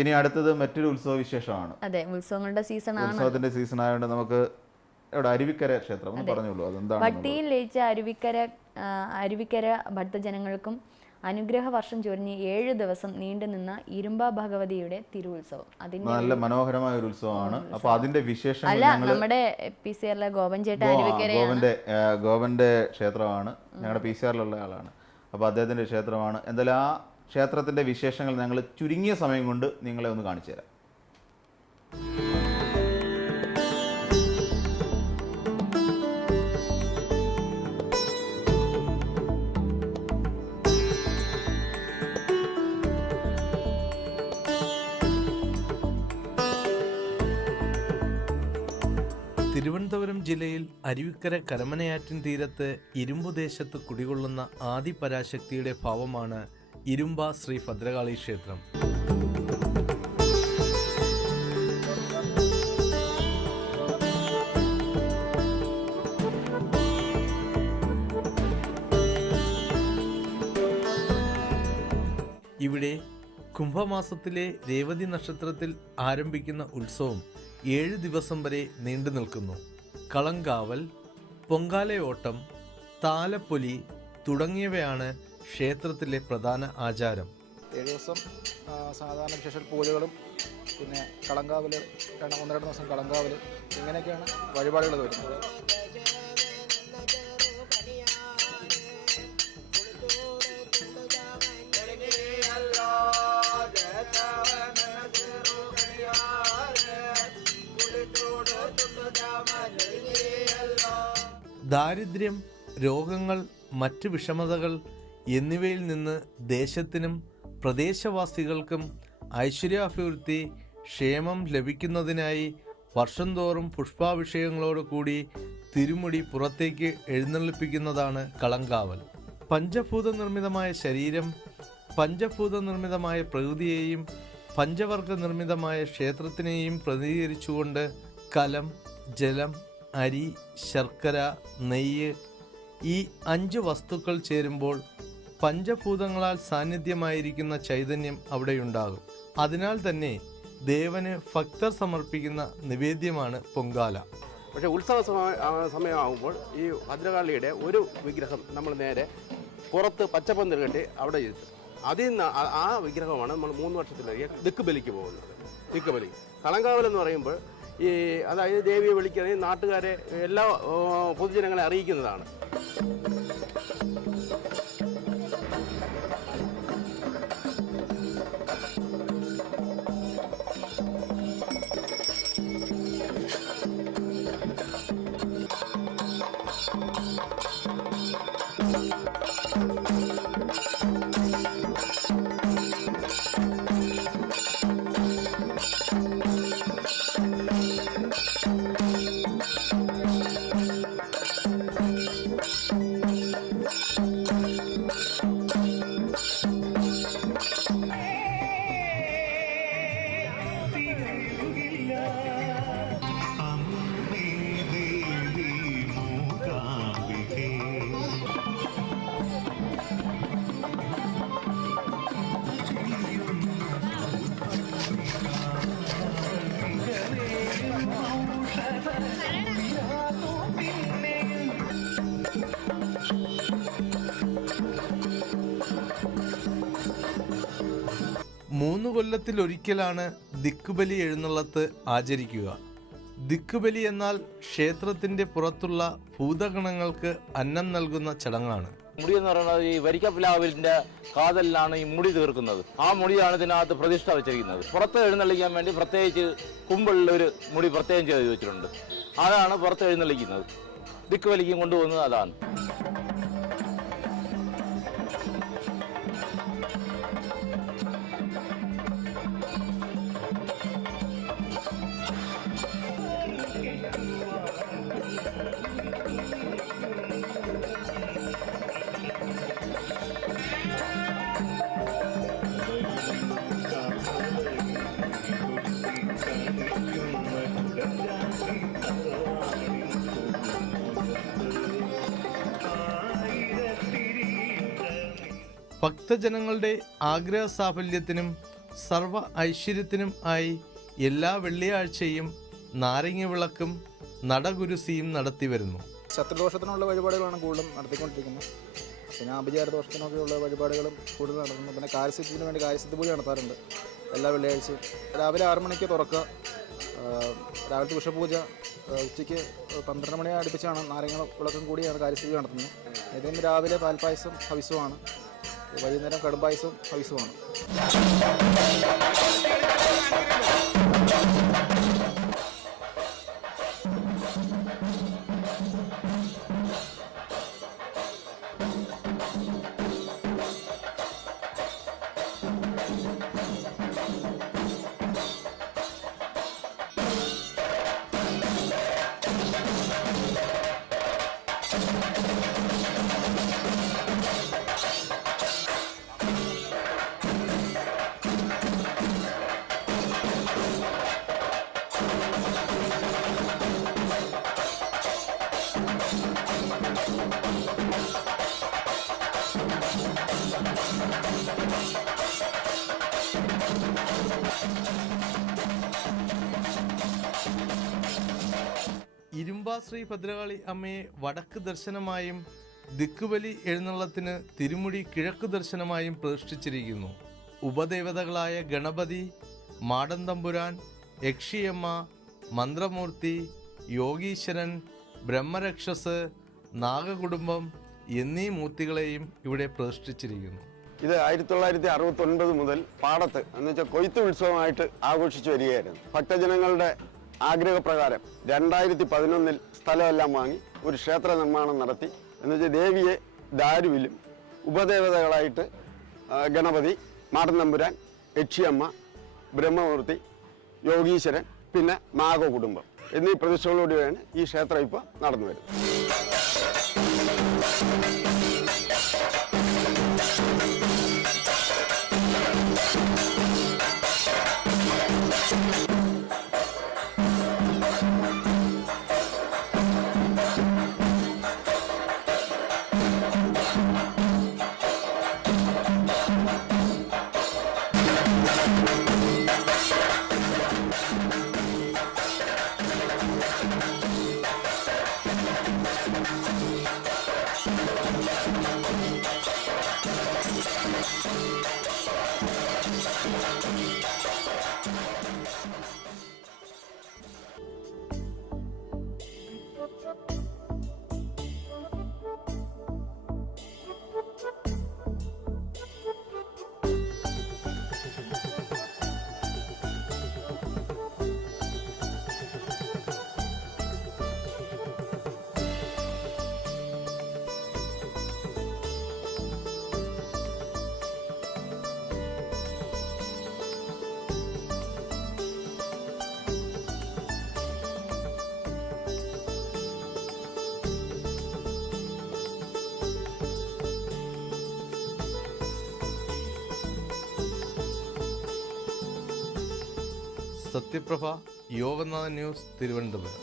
ഇനി അടുത്തത് മറ്റൊരു ഉത്സവ വിശേഷമാണ്. അതെ, ഉത്സവങ്ങളുടെ സീസണാണ്. ഉത്സവത്തിന്റെ സീസൺ ആയതുകൊണ്ട് നമുക്ക് ഇവിടെ അരുവിക്കര ക്ഷേത്രം ഒന്ന് പറഞ്ഞോളൂ, അതെന്താണ്? ഭക്തിയിൽ ലയിച്ച അരുവിക്കര ഭക്തജനങ്ങൾക്കും അനുഗ്രഹ വർഷം ചൊരിഞ്ഞ് 7 ദിവസം നീണ്ടുനിന്ന ഇരുമ്പ ഭഗവതിയുടെ തിരുവുത്സവം. അതിന്റെ നല്ല മനോഹരമായ ഒരു ഉത്സവമാണ്. അപ്പൊ അതിന്റെ വിശേഷങ്ങൾ അല്ല, നമ്മുടെ PCR ഗോപൻ ചേട്ടൻ ഗോപന്റെ ക്ഷേത്രമാണ്, ഞങ്ങളുടെ PCR ആളാണ്. അപ്പോൾ അദ്ദേഹത്തിന്റെ ക്ഷേത്രമാണ്. എന്തായാലും ആ ക്ഷേത്രത്തിന്റെ വിശേഷങ്ങൾ ഞങ്ങൾ ചുരുങ്ങിയ സമയം കൊണ്ട് നിങ്ങളെ ഒന്ന് കാണിച്ചു തരാം. തിരുവനന്തപുരം ജില്ലയിൽ അരുവിക്കര കരമനയാറ്റിൻ തീരത്ത് ഇരുമ്പുദേശത്ത് കുടികൊള്ളുന്ന ആദിപരാശക്തിയുടെ ഭാവമാണ് ഇരുമ്പ ശ്രീ ഭദ്രകാളി ക്ഷേത്രം. ഇവിടെ കുംഭമാസത്തിലെ രേവതി നക്ഷത്രത്തിൽ ആരംഭിക്കുന്ന ഉത്സവം 7 ദിവസം വരെ നീണ്ടു നിൽക്കുന്നു. കളങ്കാവൽ, പൊങ്കാലയോട്ടം, താലപ്പൊലി തുടങ്ങിയവയാണ് ക്ഷേത്രത്തിലെ പ്രധാന ആചാരം. 7 ദിവസം സാധാരണ വിശേഷ പൂജകളും പിന്നെ കളങ്കാവൽ, 1-2 ദിവസം കളങ്കാവൽ, ഇങ്ങനെയൊക്കെയാണ് വഴിപാടുകൾ വരുന്നത്. ദാരിദ്ര്യം, രോഗങ്ങൾ, മറ്റ് വിഷമതകൾ എന്നിവയിൽ നിന്ന് ദേശത്തിനും പ്രദേശവാസികൾക്കും ഐശ്വര്യാഭിവൃദ്ധി, ക്ഷേമം ലഭിക്കുന്നതിനായി വർഷം തോറും പുഷ്പാഭിഷേകങ്ങളോട് കൂടി തിരുമുടി പുറത്തേക്ക് എഴുന്നള്ളിപ്പിക്കുന്നതാണ് കളങ്കാവൽ. പഞ്ചഭൂത നിർമ്മിതമായ ശരീരം, പഞ്ചഭൂത നിർമ്മിതമായ പ്രകൃതിയെയും പഞ്ചവർഗ നിർമ്മിതമായ ക്ഷേത്രത്തിനെയും പ്രതിനിധീകരിച്ചുകൊണ്ട് കലം, ജലം, അരി, ശർക്കര, നെയ്യ് ഈ 5 വസ്തുക്കൾ ചേരുമ്പോൾ പഞ്ചഭൂതങ്ങളാൽ സാന്നിധ്യമായിരിക്കുന്ന ചൈതന്യം അവിടെയുണ്ടാകും. അതിനാൽ തന്നെ ദേവന് ഭക്തർ സമർപ്പിക്കുന്ന നിവേദ്യമാണ് പൊങ്കാല. പക്ഷേ ഉത്സവ സമയമാകുമ്പോൾ ഈ ഭദ്രകാളിയുടെ ഒരു വിഗ്രഹം നമ്മൾ നേരെ പുറത്ത് പച്ചപ്പന്തൽ കെട്ടി അവിടെ ഇരുത്തും. അതിൽ നിന്ന് ആ വിഗ്രഹമാണ് നമ്മൾ 3 വർഷത്തിലേക്ക് ദിക്ക് ബലിക്ക് പോകുന്നത്. ദിക്ക് ബലി കളങ്കാവൽ എന്ന് പറയുമ്പോൾ അതായത് ദേവിയെ വിളിക്കുന്നത് നാട്ടുകാരെ എല്ലാ പൊതുജനങ്ങളെ അറിയിക്കുന്നതാണ്. മൂന്ന് കൊല്ലത്തിലൊരിക്കലാണ് ദിക്കുബലി എഴുന്നള്ളത്ത് ആചരിക്കുക. ദിക്കുബലി എന്നാൽ ക്ഷേത്രത്തിന്റെ പുറത്തുള്ള ഭൂതഗണങ്ങൾക്ക് അന്നം നൽകുന്ന ചടങ്ങാണ്. മുടി എന്ന് പറയുന്നത് ഈ വരിക്കപ്പിലാവിന്റെ കാതലിലാണ് ഈ മുടി തീർക്കുന്നത്. ആ മുടിയാണ് ഇതിനകത്ത് പ്രതിഷ്ഠ വെച്ചിരിക്കുന്നത്. പുറത്ത് എഴുന്നള്ളിക്കാൻ വേണ്ടി പ്രത്യേകിച്ച് കുമ്പിളിലൊരു മുടി പ്രത്യേകം ചെയ്ത് വെച്ചിട്ടുണ്ട്. അതാണ് പുറത്ത് എഴുന്നള്ളിക്കുന്നത്. ദിക്കുബലിക്കും കൊണ്ടുപോകുന്നത് അതാണ്. ഭക്തജനങ്ങളുടെ ആഗ്രഹ സാഫല്യത്തിനും സർവ ഐശ്വര്യത്തിനും ആയി എല്ലാ വെള്ളിയാഴ്ചയും നാരങ്ങ വിളക്കും നടകുരുസിയും നടത്തിവരുന്നു. ശത്രുദോഷത്തിനുള്ള വഴിപാടുകളാണ് കൂടുതലും നടത്തിക്കൊണ്ടിരിക്കുന്നത്. പിന്നെ അഭിചാര ദോഷത്തിനൊക്കെയുള്ള വഴിപാടുകളും കൂടുതൽ നടത്തുന്നു. പിന്നെ കാര്യസിദ്ധിന് വേണ്ടി കാര്യസിദ്ധി പൂജ നടത്താറുണ്ട് എല്ലാ വെള്ളിയാഴ്ചയും. രാവിലെ 6 മണിക്ക് തുറക്കുക. രാവിലത്തെ ഉഷപൂജ ഉച്ചയ്ക്ക് 12 മണി അടുപ്പിച്ചാണ് നാരങ്ങ വിളക്കും കൂടിയാണ് കാര്യസിദ്ധി നടത്തുന്നത്. ഇതിന് രാവിലെ പാൽപ്പായസം ഹവിസുമാണ്, വൈകുന്നേരം കടുംപായസവും ഹവിസുമാണ്. ഇരുമ്പ ശ്രീ ഭദ്രകാളി അമ്മയെ വടക്ക് ദർശനമായും ദിക്കുബലി എഴുന്നള്ളത്തിന് തിരുമുടി കിഴക്ക് ദർശനമായും പ്രതിഷ്ഠിച്ചിരിക്കുന്നു. ഉപദേവതകളായ ഗണപതി, മാടന്തമ്പുരാൻ, യക്ഷിയമ്മ, മന്ത്രമൂർത്തി, യോഗീശ്വരൻ, ബ്രഹ്മരക്ഷസ്, നാഗകുടുംബം എന്നീ മൂർത്തികളെയും ഇവിടെ പ്രതിഷ്ഠിച്ചിരിക്കുന്നു. ഇത് 1969 മുതൽ പാടത്ത് എന്നുവെച്ചാൽ കൊയ്ത്ത് ഉത്സവമായിട്ട് ആഘോഷിച്ചു വരികയായിരുന്നു. ഭക്തജനങ്ങളുടെ ആഗ്രഹപ്രകാരം 2011 സ്ഥലമെല്ലാം വാങ്ങി ഒരു ക്ഷേത്ര നിർമ്മാണം നടത്തി. എന്നുവെച്ചാൽ ദേവിയെ ദാരുവിലും ഉപദേവതകളായിട്ട് ഗണപതി, മാടന്തമ്പുരാൻ, യക്ഷിയമ്മ, ബ്രഹ്മമൂർത്തി, യോഗീശ്വരൻ, പിന്നെ നാഗകുടുംബം എന്നീ പ്രതിഷ്ഠകളോടെയാണ് ഈ ക്ഷേത്രം ഇപ്പോൾ നടന്നു വരുന്നത്. സത്യപ്രഭ, യോഗനാഥ ന്യൂസ്, തിരുവനന്തപുരം.